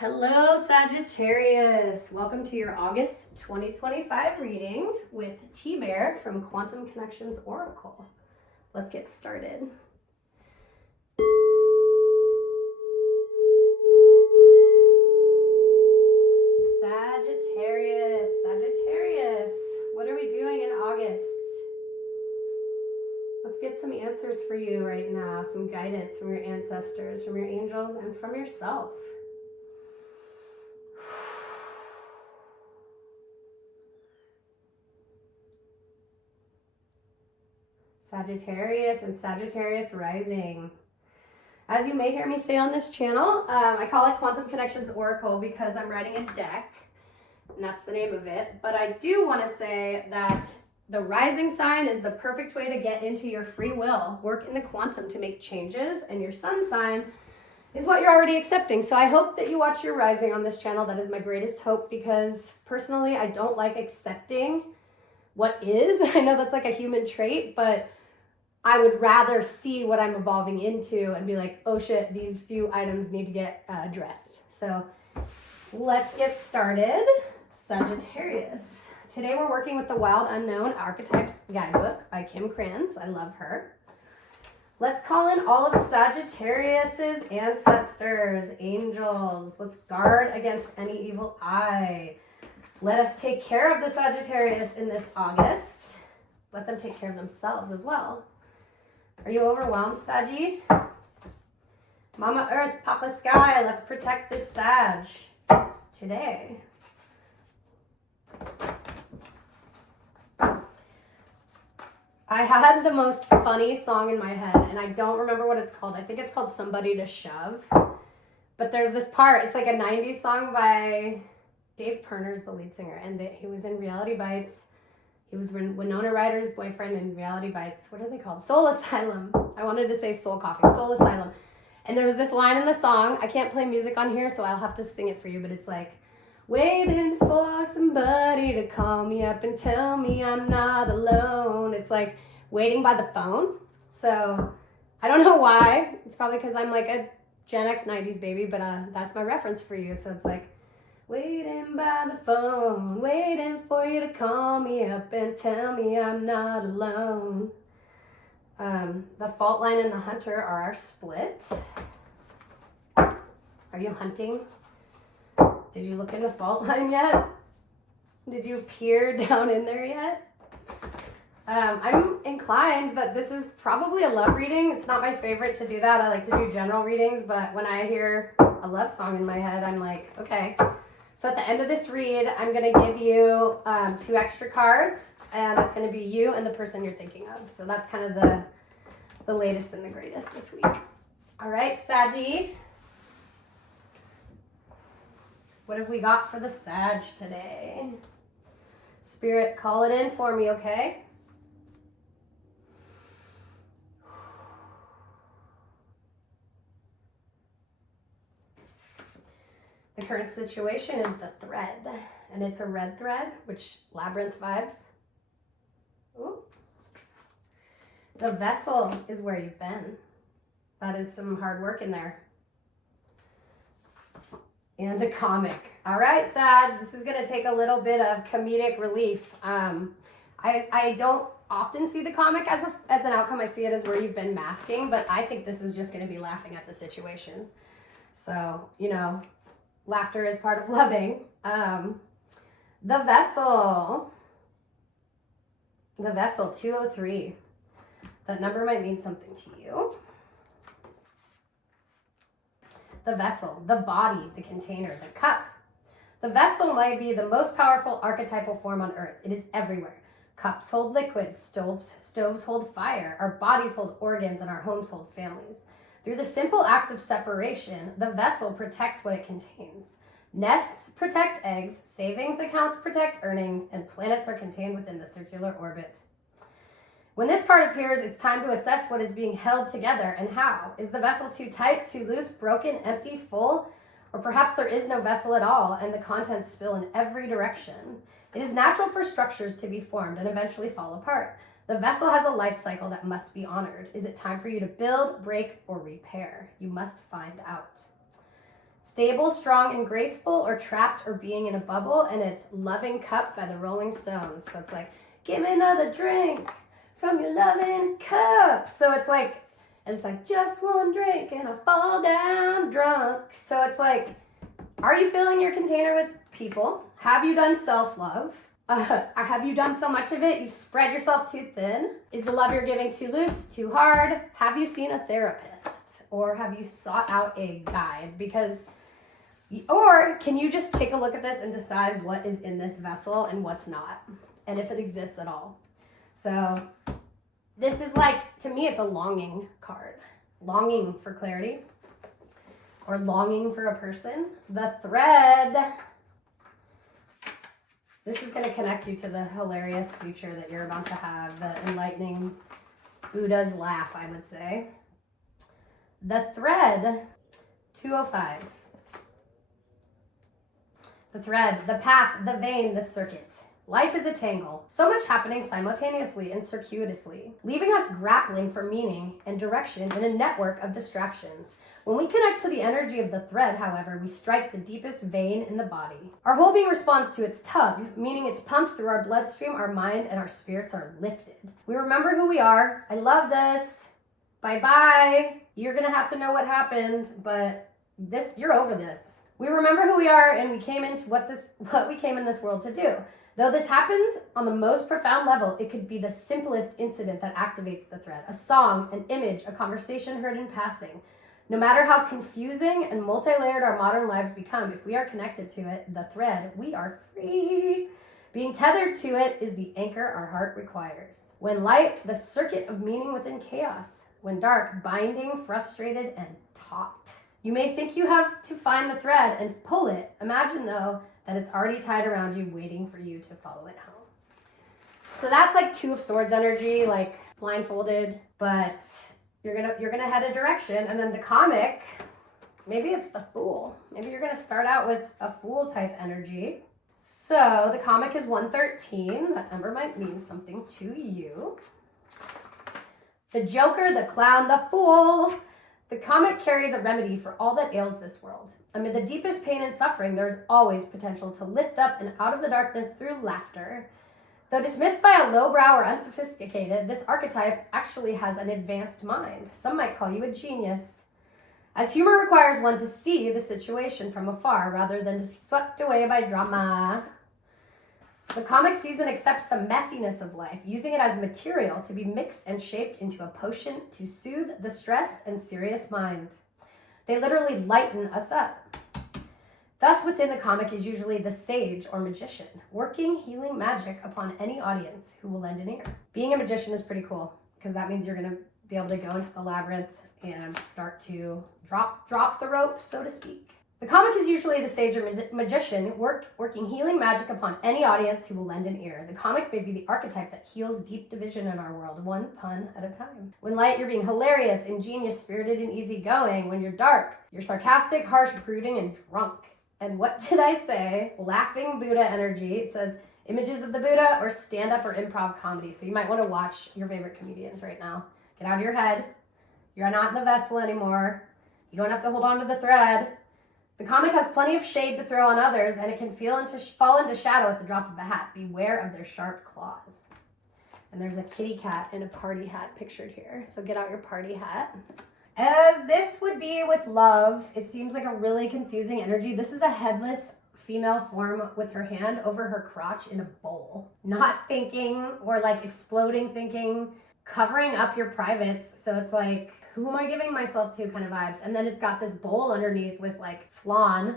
Hello, Sagittarius. Welcome to your August 2025 reading with T-Bear from Quantum Connections Oracle. Let's get started. Sagittarius, what are we doing in August? Let's get some answers for you right now, some guidance from your ancestors, from your angels, and from yourself. Sagittarius and Sagittarius Rising. As you may hear me say on this channel, I call it Quantum Connections Oracle because I'm writing a deck, and that's the name of it. But I do want to say that the rising sign is the perfect way to get into your free will, work in the quantum to make changes, and your sun sign is what you're already accepting. So I hope that you watch your rising on this channel. That is my greatest hope because personally, I don't like accepting what is. I know that's like a human trait, but I would rather see what I'm evolving into and be like, oh shit, these few items need to get addressed. So let's get started. Sagittarius. Today we're working with the Wild Unknown Archetypes Guidebook by Kim Kranz. I love her. Let's call in all of Sagittarius's ancestors, angels. Let's guard against any evil eye. Let us take care of the Sagittarius in this August. Let them take care of themselves as well. Are you overwhelmed, Sagi? Mama Earth, Papa Sky, let's protect this Sag today. I had the most funny song in my head, and I don't remember what it's called. I think it's called Somebody to Shove. But there's this part. It's like a 90s song by Dave Perner's the lead singer, and he was in Reality Bites. He was Winona Ryder's boyfriend in Reality Bites. What are they called? Soul Asylum. I wanted to say Soul Coffee. Soul Asylum. And there's this line in the song. I can't play music on here, so I'll have to sing it for you. But it's like, waiting for somebody to call me up and tell me I'm not alone. It's like waiting by the phone. So I don't know why. It's probably because I'm like a Gen X 90s baby, but that's my reference for you. So it's like, waiting by the phone, waiting for you to call me up and tell me I'm not alone. The fault line and the hunter are our split. Are you hunting? Did you look in the fault line yet? Did you peer down in there yet? I'm inclined that this is probably a love reading. It's not my favorite to do that. I like to do general readings, but when I hear a love song in my head, I'm like, okay. So at the end of this read, I'm going to give you 2 extra cards, and it's going to be you and the person you're thinking of. So that's kind of the latest and the greatest this week. All right, Sagi. What have we got for the Sag today? Spirit, call it in for me, okay? The current situation is the thread, and it's a red thread, which labyrinth vibes. Ooh. The vessel is where you've been. That is some hard work in there. And the comic. All right, Sag, this is going to take a little bit of comedic relief. I don't often see the comic as an outcome. I see it as where you've been masking, but I think this is just going to be laughing at the situation. So, you know, laughter is part of loving. The vessel, 203. That number might mean something to you. The vessel, the body, the container, the cup. The vessel might be the most powerful archetypal form on earth. It is everywhere. Cups hold liquids, stoves hold fire, our bodies hold organs, and our homes hold families. Through the simple act of separation, the vessel protects what it contains. Nests protect eggs, savings accounts protect earnings, and planets are contained within the circular orbit. When this card appears, it's time to assess what is being held together and how. Is the vessel too tight, too loose, broken, empty, full? Or perhaps there is no vessel at all and the contents spill in every direction. It is natural for structures to be formed and eventually fall apart. The vessel has a life cycle that must be honored. Is it time for you to build, break, or repair? You must find out. Stable, strong, and graceful, or trapped or being in a bubble. And it's Loving Cup by the Rolling Stones. So it's like, give me another drink from your loving cup. So it's like just one drink and I fall down drunk. So it's like, are you filling your container with people? Have you done self-love? Have you done so much of it you've spread yourself too thin? Is the love you're giving too loose, too hard? Have you seen a therapist? Or have you sought out a guide? Or can you just take a look at this and decide what is in this vessel and what's not, and if it exists at all? So this is like, to me, it's a longing card. Longing for clarity or longing for a person. The thread. This is going to connect you to the hilarious future that you're about to have, the enlightening Buddha's laugh, I would say. The thread, 205. The thread, the path, the vein, the circuit. Life is a tangle, so much happening simultaneously and circuitously, leaving us grappling for meaning and direction in a network of distractions. When we connect to the energy of the thread, however, we strike the deepest vein in the body. Our whole being responds to its tug, meaning it's pumped through our bloodstream, our mind, and our spirits are lifted. We remember who we are. I love this. Bye-bye. You're gonna have to know what happened, but you're over this. We remember who we are, and we came into what we came in this world to do. Though this happens on the most profound level, it could be the simplest incident that activates the thread. A song, an image, a conversation heard in passing. No matter how confusing and multi-layered our modern lives become, if we are connected to it, the thread, we are free. Being tethered to it is the anchor our heart requires. When light, the circuit of meaning within chaos. When dark, binding, frustrated, and taut. You may think you have to find the thread and pull it. Imagine, though, that it's already tied around you, waiting for you to follow it home. So that's like Two of Swords energy, like blindfolded, but you're gonna head a direction. And then the comic, maybe it's the Fool. Maybe you're gonna start out with a Fool type energy. So the comic is 113. That number might mean something to you. The Joker, the Clown, the Fool. The comic carries a remedy for all that ails this world. Amid the deepest pain and suffering, there is always potential to lift up and out of the darkness through laughter. Though dismissed by a lowbrow or unsophisticated, this archetype actually has an advanced mind. Some might call you a genius. As humor requires one to see the situation from afar rather than to be swept away by drama. The comic sees and accepts the messiness of life, using it as material to be mixed and shaped into a potion to soothe the stressed and serious mind. They literally lighten us up. Thus, within the comic is usually the sage or magician, working healing magic upon any audience who will lend an ear. Being a magician is pretty cool, because that means you're going to be able to go into the labyrinth and start to drop the rope, so to speak. The comic is usually the sage or magician working healing magic upon any audience who will lend an ear. The comic may be the archetype that heals deep division in our world, one pun at a time. When light, you're being hilarious, ingenious, spirited, and easygoing. When you're dark, you're sarcastic, harsh, brooding, and drunk. And what did I say? Laughing Buddha energy. It says images of the Buddha or stand-up or improv comedy. So you might want to watch your favorite comedians right now. Get out of your head. You're not in the vessel anymore. You don't have to hold on to the thread. The comic has plenty of shade to throw on others, and it can fall into shadow at the drop of a hat. Beware of their sharp claws. And there's a kitty cat in a party hat pictured here. So get out your party hat. As this would be with love, it seems like a really confusing energy. This is a headless female form with her hand over her crotch in a bowl. Not thinking or like exploding thinking, covering up your privates. So it's like, who am I giving myself to kind of vibes. And then it's got this bowl underneath with like flan,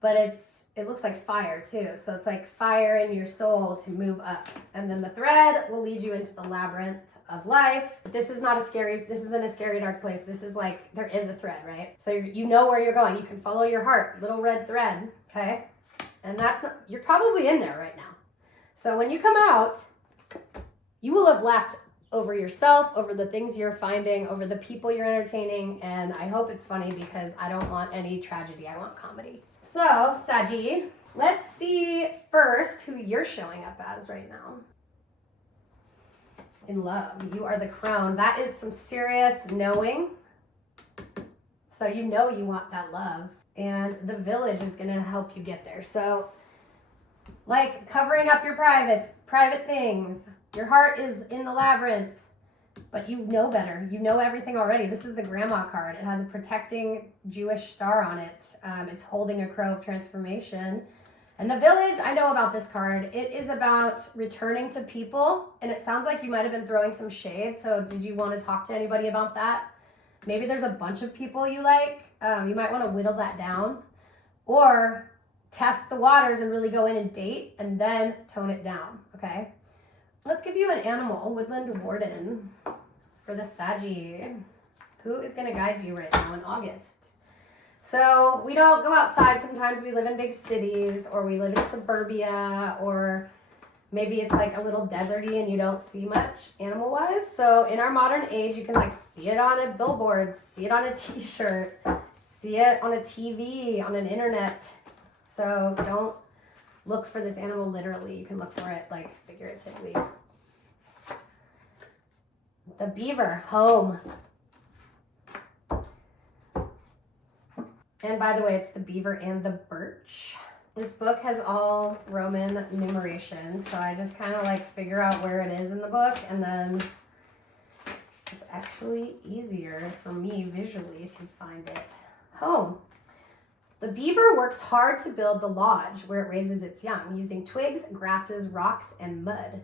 but it looks like fire too. So it's like fire in your soul to move up. And then the thread will lead you into the labyrinth of life. This isn't a scary dark place. This is like, there is a thread, right? So you know where you're going. You can follow your heart, little red thread, okay? And you're probably in there right now. So when you come out, you will have laughed over yourself, over the things you're finding, over the people you're entertaining, and I hope it's funny because I don't want any tragedy. I want comedy. So, Sagi, let's see first who you're showing up as right now. In love, you are the crone. That is some serious knowing. So you know you want that love. And the Village is going to help you get there. So, like covering up your private things. Your heart is in the labyrinth, but you know better. You know everything already. This is the Grandma card. It has a protecting Jewish star on it. It's holding a crow of transformation. And the Village, I know about this card. It is about returning to people. And it sounds like you might have been throwing some shade. So did you want to talk to anybody about that? Maybe there's a bunch of people you like. You might want to whittle that down. Or test the waters and really go in and date and then tone it down, okay? Let's give you an animal, Woodland Warden, for the Sagi. Who is going to guide you right now in August? So we don't go outside. Sometimes we live in big cities, or we live in suburbia, or maybe it's like a little deserty and you don't see much animal-wise. So in our modern age, you can like see it on a billboard, see it on a t-shirt, see it on a TV, on an internet. So don't look for this animal literally. You can look for it like figuratively. The beaver, home. And by the way, it's the beaver and the birch. This book has all Roman numeration, so I just kind of like figure out where it is in the book, and then it's actually easier for me visually to find it. Home. The beaver works hard to build the lodge where it raises its young, using twigs, grasses, rocks, and mud.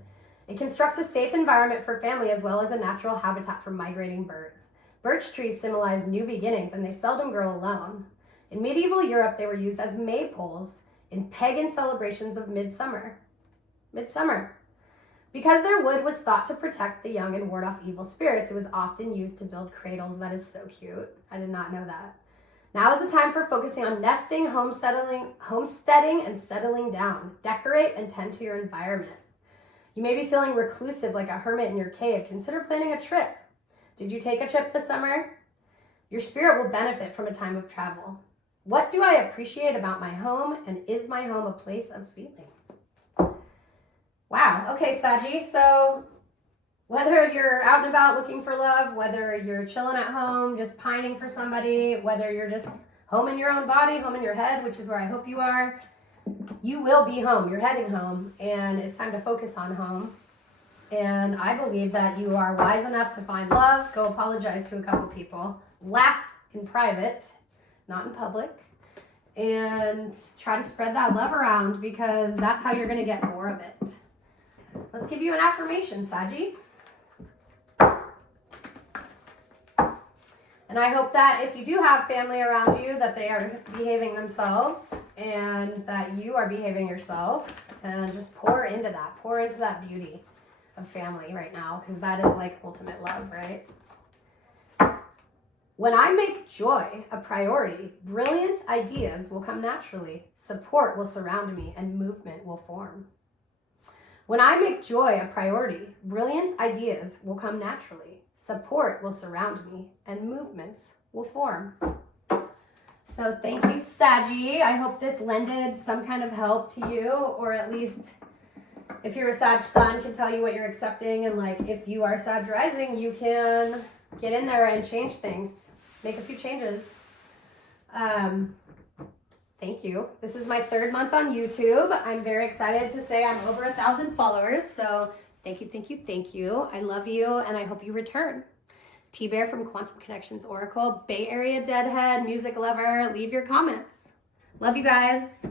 It constructs a safe environment for family as well as a natural habitat for migrating birds. Birch trees symbolize new beginnings, and they seldom grow alone. In medieval Europe, they were used as maypoles in pagan celebrations of midsummer. Because their wood was thought to protect the young and ward off evil spirits, it was often used to build cradles. That is so cute. I did not know that. Now is the time for focusing on nesting, homesteading, and settling down. Decorate and tend to your environment. You may be feeling reclusive like a hermit in your cave. Consider planning a trip. Did you take a trip this summer? Your spirit will benefit from a time of travel. What do I appreciate about my home, and is my home a place of feeling? Wow. Okay, Sagi. So whether you're out and about looking for love, whether you're chilling at home, just pining for somebody, whether you're just home in your own body, home in your head, which is where I hope you are, you will be home. You're heading home, and it's time to focus on home. And I believe that you are wise enough to find love, go apologize to a couple people, laugh in private, not in public, and try to spread that love around, because that's how you're going to get more of it. Let's give you an affirmation, Sagi. And I hope that if you do have family around you, that they are behaving themselves and that you are behaving yourself, and just pour into that beauty of family right now, because that is like ultimate love, right? When I make joy a priority, brilliant ideas will come naturally. Support will surround me and movement will form. When I make joy a priority, brilliant ideas will come naturally. Support will surround me and movements will form. So thank you, Sagi. I hope this lended some kind of help to you, or at least if you're a Sag Sun, can tell you what you're accepting, and like if you are Sag Rising, you can get in there and change things, make a few changes. Thank you. This is my 3rd month on YouTube. I'm very excited to say I'm over 1,000 followers. So thank you. I love you, and I hope you return. T-Bear from Quantum Connections Oracle, Bay Area Deadhead, music lover. Leave your comments. Love you guys.